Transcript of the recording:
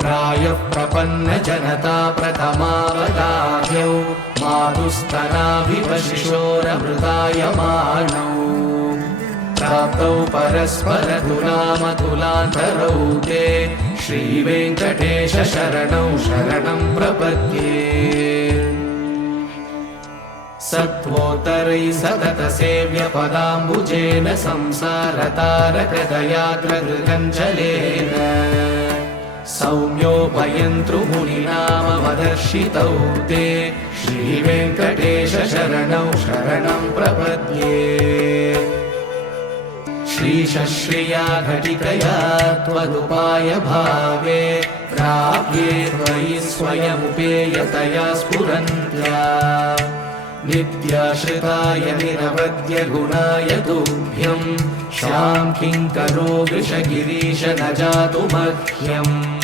प्रायः प्रपन्नजनता प्रथमावगाह्यौ मातुस्तनाभिवशिशोरमृतायमाणौ प्राप्तौ परस्परतुलामतुलान्तरौ ते श्रीवेङ्कटेश शरणौ शरणं प्रपद्ये सत्त्वोत्तरैः सततसेव्यपदाम्बुजेन संसारतारकदयाग्रगृगञ्जलेन सौम्योपयन्तृमुनिनामवदर्शितौ ते श्रीवेङ्कटेश शरणौ शरणं प्रपद्ये श्रीशश्रिया घटिकया त्वदुपाय भावे प्राप्ये त्वयि स्वयमुपेयतया स्फुरन्त्या नित्याश्रिताय निरवद्य गुणाय तुभ्यं शां किङ्करो वृषगिरीश न जातु मह्यम्